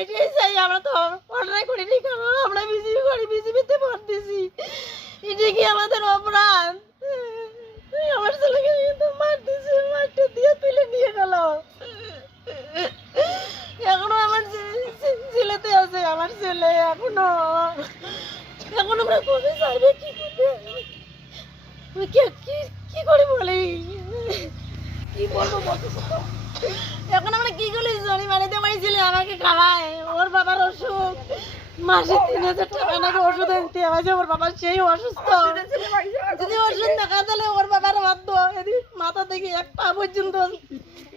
এটাই চাই আমরা তো অন্যায় করিনি, কারণ আমরা বিজেপি করি বিজেপিতে ভোট দিছি। এটা কি আমাদের অপরাধ? ছেলেকে কিন্তু মার দিছে, মারটা দিয়ে তুলে নিয়ে গেল। এখনও আমার ছেলেতে আছে, আমার ছেলে এখনও। এখন আমরা কবে সার্ভে কি করবে? কি করে বলি? কি বলব এখন আমরা মাসে তিন হাজার টাকা নাকি ওষুধ আনতে হবে ওর বাবা সেই অসুস্থ। যদি ওষুধ দেখা দিলে ওর বাবার বাধ্য। এদি মাথা থেকে এক পা পর্যন্ত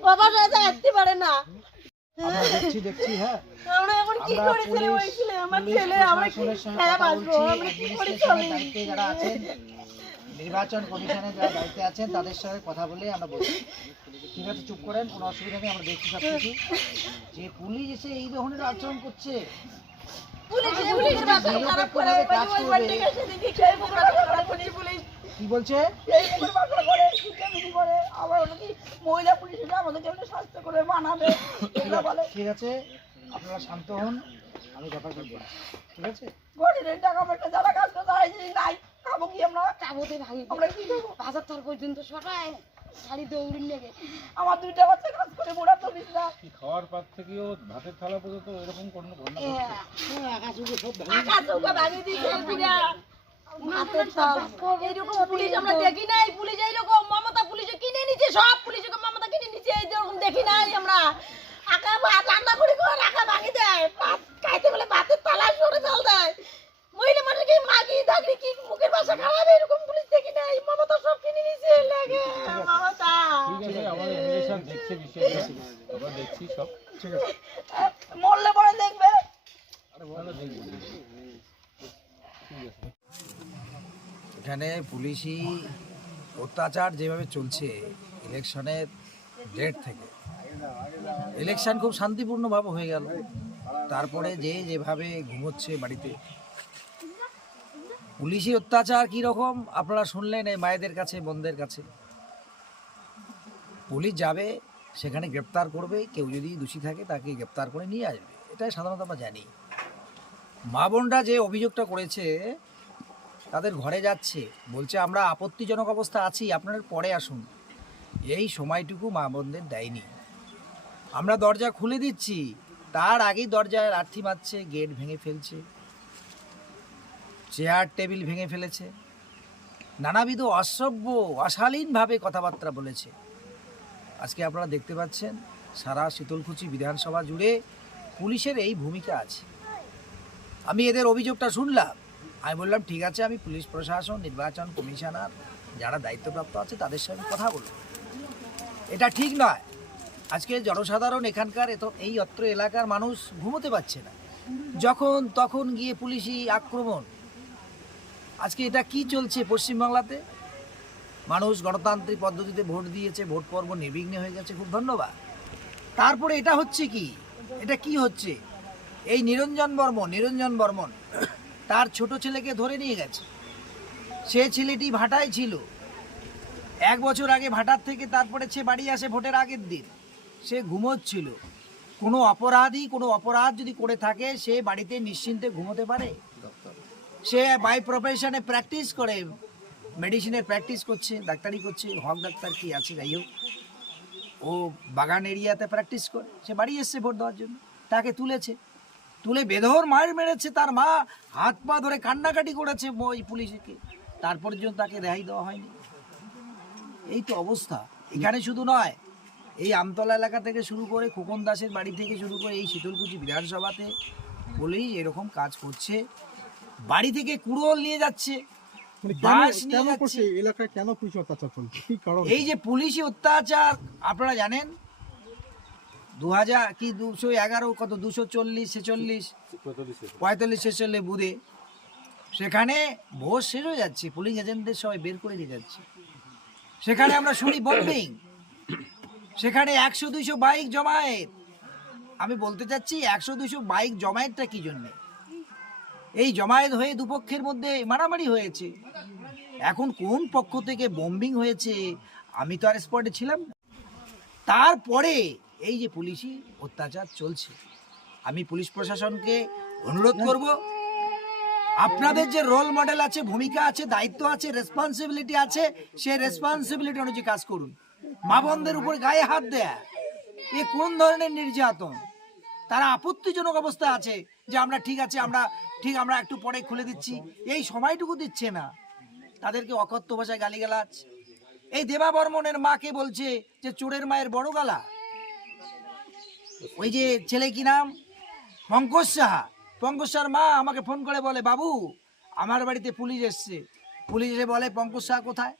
বাবার রাজা আসতে পারে না। আমরা হ্যাঁ। এখন কি করে ছেলে ওই আমার ছেলে আমরা কি খারাপ আসব আমরা কি করে চলি? দায়িত্বে যারা আছেন নির্বাচন কমিশনে যারা দায়িত্বে আছেন তাদের সঙ্গে কথা বলে আমরা বলছি। ঠিক আছে চুপ করেন কোনো অসুবিধা নেই আমরা দেখছি সব কিছু যে পুলিশ এসে এই ধরনের আচরণ করছে কি বলছে? এই পুকুরে বাসা করে শিক্ষাবিধি করে আবার নাকি মহিলা পুলিশ আমাদেরকে স্বাস্থ্য করে বলে। ঠিক আছে আপনারা শান্ত হন আমি ব্যাপারটা বলছি ঠিক আছে? গরিবের টাকা পয়সা যারা কাজ করে তারা নাই খাব কি আমরা কাবতে ভাঙি। আমরা কি করব? বাজার তার পর্যন্ত সরায় শাড়ি দৌড়ির লেগে। আমার দুইটা বাচ্চা কাজ করে মোড়া তো না কি খাওয়ার পাত ও ভাতের থালা পর্যন্ত এরকম কোনো ঘটনা হ্যাঁ। আকাশ সব ভাঙিয়ে দিয়েছে। পুরা তাল এইরকম পুলিশ আমরা দেখি নাই পুলিশ এইরকম মমতা পুলিশে কিনে নিচ্ছে সব পুলিশকে মমতা কিনে নিচ্ছে এইরকম দেখি নাই আমরা আকা ভাত রান্না করে করে রাখা ভাঙি দেয় ভাত খাইতে বলে ভাতের তালা সরে জল দেয় মহিলা মানুষকে মাগি দাগড়ি কি মুখের ভাষা খারাপ এরকম পুলিশ দেখি নাই মমতা সব কিনে নিচ্ছে লাগে মমতা ঠিক আছে আমাদের ইমিগ্রেশন দেখছে বিষয়টা আমরা দেখছি সব। ঠিক আছে মরলে পরে দেখবে। আমরা দেখব ঠিক আছে। এখানে পুলিশি অত্যাচার যেভাবে চলছে ইলেকশনের ডেট থেকে। ইলেকশন খুব শান্তিপূর্ণভাবে হয়ে গেল। তারপরে যে যেভাবে ঘুমোচ্ছে বাড়িতে। পুলিশি অত্যাচার কী রকম আপনারা শুনলেন এই মায়েদের কাছে বোনদের কাছে। পুলিশ যাবে, সেখানে গ্রেপ্তার করবে, কেউ যদি দোষী থাকে তাকে গ্রেপ্তার করে নিয়ে আসবে। এটাই সাধারণত আমরা জানি। মা বোনরা যে অভিযোগটা করেছে, তাদের ঘরে যাচ্ছে, বলছে আমরা আপত্তিজনক অবস্থা আছি, আপনারা পরে আসুন। এই সময়টুকু মা বোনদের দেয়নি। আমরা দরজা খুলে দিচ্ছি, তার আগেই দরজায় লাঠি মারছে, গেট ভেঙে ফেলছে, চেয়ার, টেবিল ভেঙে ফেলেছে, নানাবিধ অসভ্য, অশালীনভাবে কথাবার্তা বলেছে। আজকে আপনারা দেখতে পাচ্ছেন, সারা শীতলকুচি বিধানসভা জুড়ে পুলিশের এই ভূমিকা আছে। আমি এদের অভিযোগটা শুনলাম। আমি বললাম, ঠিক আছে, আমি পুলিশ প্রশাসন, নির্বাচন কমিশনার যারা দায়িত্বপ্রাপ্ত আছে, তাদের সঙ্গে কথা বলব। এটা ঠিক নয়। আজকে জনসাধারণ এখানকার এত, এই অত্র এলাকার মানুষ ঘুমোতে পারছে না। যখন তখন গিয়ে পুলিশি আক্রমণ। আজকে এটা কি চলছে পশ্চিমবাংলাতে? মানুষ গণতান্ত্রিক পদ্ধতিতে ভোট দিয়েছে, ভোট পর্ব নির্বিঘ্নে হয়ে গেছে, খুব ধন্যবাদ। তারপরে এটা হচ্ছে কি? এটা কি হচ্ছে? এই নিরঞ্জন বর্মন নিরঞ্জন বর্মন তার ছোট ছেলেকে ধরে নিয়ে গেছে। সে ছেলেটি ভাটায় ছিল। এক বছর আগে ভাটার থেকে তারপরে সে বাড়ি আসে ভোটের আগের দিন। সে ঘুমোচ্ছিল। কোনো অপরাধী, কোনো অপরাধ যদি করে থাকে, সে বাড়িতে নিশ্চিন্তে ঘুমোতে পারে? সে বাই প্রফেশনে প্র্যাকটিস করে। মেডিসিনের প্র্যাকটিস করছে, ডাক্তারি করছে, হক ডাক্তার কি আছে, যাই হোক। ও বাগান এরিয়াতে প্র্যাকটিস করে, সে বাড়ি এসছে ভোট দেওয়ার জন্য। তাকে তুলেছে। তুলে বেধর মার মেরেছে, তার মা হাত পা ধরে কান্নাকাটি করেছে ওই পুলিশকে। তার পর্যন্ত তাকে রেহাই দেওয়া হয়নি। এই তো অবস্থা। এখানে শুধু নয়, এই আমতলা এলাকা থেকে শুরু করে খোকন দাসের বাড়ি থেকে শুরু করে এই শীতলকুচি বিধানসভাতে পুলিশ এরকম কাজ করছে। বাড়ি থেকে কুড়োল নিয়ে যাচ্ছে। এলাকায় কেন পুলিশ অত্যাচার চলছে কি কারণ? এই যে পুলিশি অত্যাচার আপনারা জানেন? দু হাজার কি দুশো এগারো কত? দুশো চল্লিশ ছেচল্লিশ পঁয়তাল্লিশ ছেচল্লিশ বুধে। সেখানে ভোট শেষ হয়ে যাচ্ছে। পুলিশ এজেন্টদের সবাই বের করে দিয়ে যাচ্ছে। সেখানে আমরা শুনি বম্বিং সেখানে একশো দুইশো বাইক জমায়েত। আমি বলতে চাচ্ছি একশো দুইশো বাইক জমায়েতটা কি জন্যে? এই জমায়েত হয়ে দুপক্ষের মধ্যে মারামারি হয়েছে। এখন কোন পক্ষ থেকে বম্বিং হয়েছে, আমি তো আর স্পটে ছিলাম তারপরে এই যে পুলিশি অত্যাচার চলছে। আমি পুলিশ প্রশাসনকে অনুরোধ করব, আপনাদের যে রোল মডেল আছে, ভূমিকা আছে, দায়িত্ব আছে রেসপন্সিবিলিটি আছে সেই রেসপন্সিবিলিটি অনুযায়ী কাজ করুন। মা বোনদের উপর গায়ে হাত দেয়া। এ কোন ধরনের নির্যাতন? তারা আপত্তিজনক অবস্থা আছে। যে আমরা ঠিক আছে, আমরা ঠিক, আমরা একটু পরে খুলে দিচ্ছি। এই সময়টুকু দিচ্ছে না। তাদেরকে অকথ্য ভাষায় গালিগালাজ। এই দেবা বর্মনের মাকে বলছে যে, চোরের মায়ের বড় গালা। ওই যে ছেলে কি নাম? পঙ্কজ সাহা। পঙ্কজ সাহার মা আমাকে ফোন করে বলে, বাবু, আমার বাড়িতে পুলিশ এসছে। পুলিশ এসে বলে, পঙ্কজ সাহা কোথায়?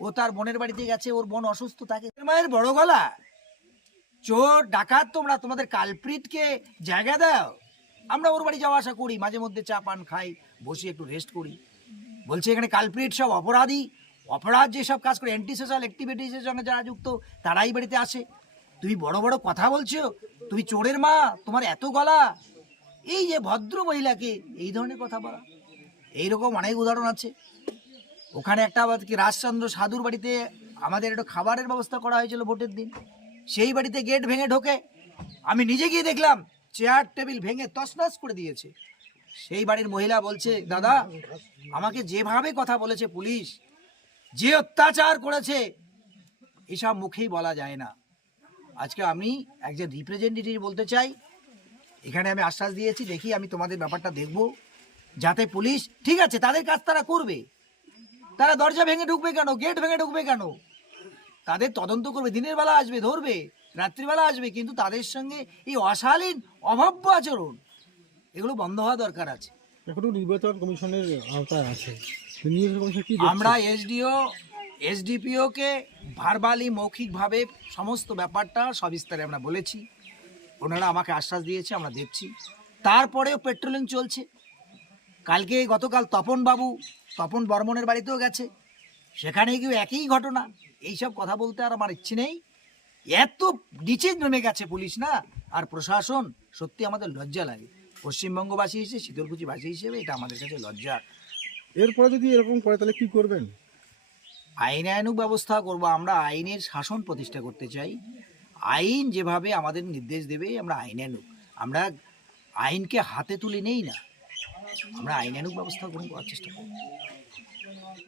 ও তার বোনের বাড়িতে গেছে, ওর বোন অসুস্থ থাকে মায়ের বড় গলা। চোর, ডাকাত, তোমরা তোমাদের কালপ্রিটকে জায়গা দাও। আমরা ওর বাড়ি যাওয়া আসা করি, মাঝে মধ্যে চা পান খাই, বসে একটু রেস্ট করি। বলছে এখানে কালপ্রিট সব অপরাধী। অপরাধ যেসব কাজ করে অ্যান্টি সোশ্যাল অ্যাক্টিভিটিসের সঙ্গে যারা যুক্ত, তারাই বাড়িতে আসে। তুমি বড় বড় কথা বলছো, তুমি চোরের মা, তোমার এত গলা। এই যে ভদ্র মহিলাকে, এই ধরনের কথা বলা। এইরকম অনেক উদাহরণ আছে। ওখানে একটা আবার কি রাজচন্দ্র সাধুর বাড়িতে আমাদের একটু খাবারের ব্যবস্থা করা হয়েছিল ভোটের দিন। সেই বাড়িতে গেট ভেঙে ঢোকে। আমি নিজে গিয়ে দেখলাম চেয়ার টেবিল ভেঙে তছনছ করে দিয়েছে। সেই বাড়ির মহিলা বলছে, দাদা, আমাকে যেভাবে কথা বলেছে পুলিশ, যে অত্যাচার করেছে, এসব মুখেই বলা যায় না। আজকে আমি একজন রিপ্রেজেন্টেটিভ বলতে চাই। এখানে আমি আশ্বাস দিয়েছি, দেখি আমি তোমাদের ব্যাপারটা দেখব। যাতে পুলিশ, ঠিক আছে, তাদের কাজ তারা করবে। তারা দরজা ভেঙে ঢুকবে কেন? গেট ভেঙে ঢুকবে কেন? তাদের তদন্ত করবে, দিনের বেলা আসবে, ধরবে। রাত্রিবেলা আসবে কিন্তু তাদের সঙ্গে এই অশালীন অভাব্য আচরণ এগুলো বন্ধ হওয়া দরকার আছে। এখনও নির্বাচন কমিশনের আওতায় আছে? আমরা এসডিও এসডিপিওকে ভারবালি মৌখিকভাবে সমস্ত ব্যাপারটা সবিস্তারে আমরা বলেছি। ওনারা আমাকে আশ্বাস দিয়েছে আমরা দেখছি। তারপরেও পেট্রোলিং চলছে। কালকে গতকাল তপন বাবু তপন বর্মনের বাড়িতেও গেছে। সেখানে গিয়ে একই ঘটনা। এইসব কথা বলতে আর আমার ইচ্ছে নেই। এত নিচে নেমে গেছে পুলিশ না? আর প্রশাসন সত্যি আমাদের লজ্জা লাগে। পশ্চিমবঙ্গবাসী হিসেবে শীতলকুচিবাসী হিসেবে এটা আমাদের কাছে লজ্জা। এরপরে যদি এরকম করে তাহলে কি করবেন? আইন আইনানুগ ব্যবস্থা করব। আমরা আইনের শাসন প্রতিষ্ঠা করতে চাই। আইন যেভাবে আমাদের নির্দেশ দেবে আমরা আইনানুগ আমরা আইনকে হাতে তুলে নেই না। আমরা আইনানুগ ব্যবস্থা গ্রহণ করার চেষ্টা করব।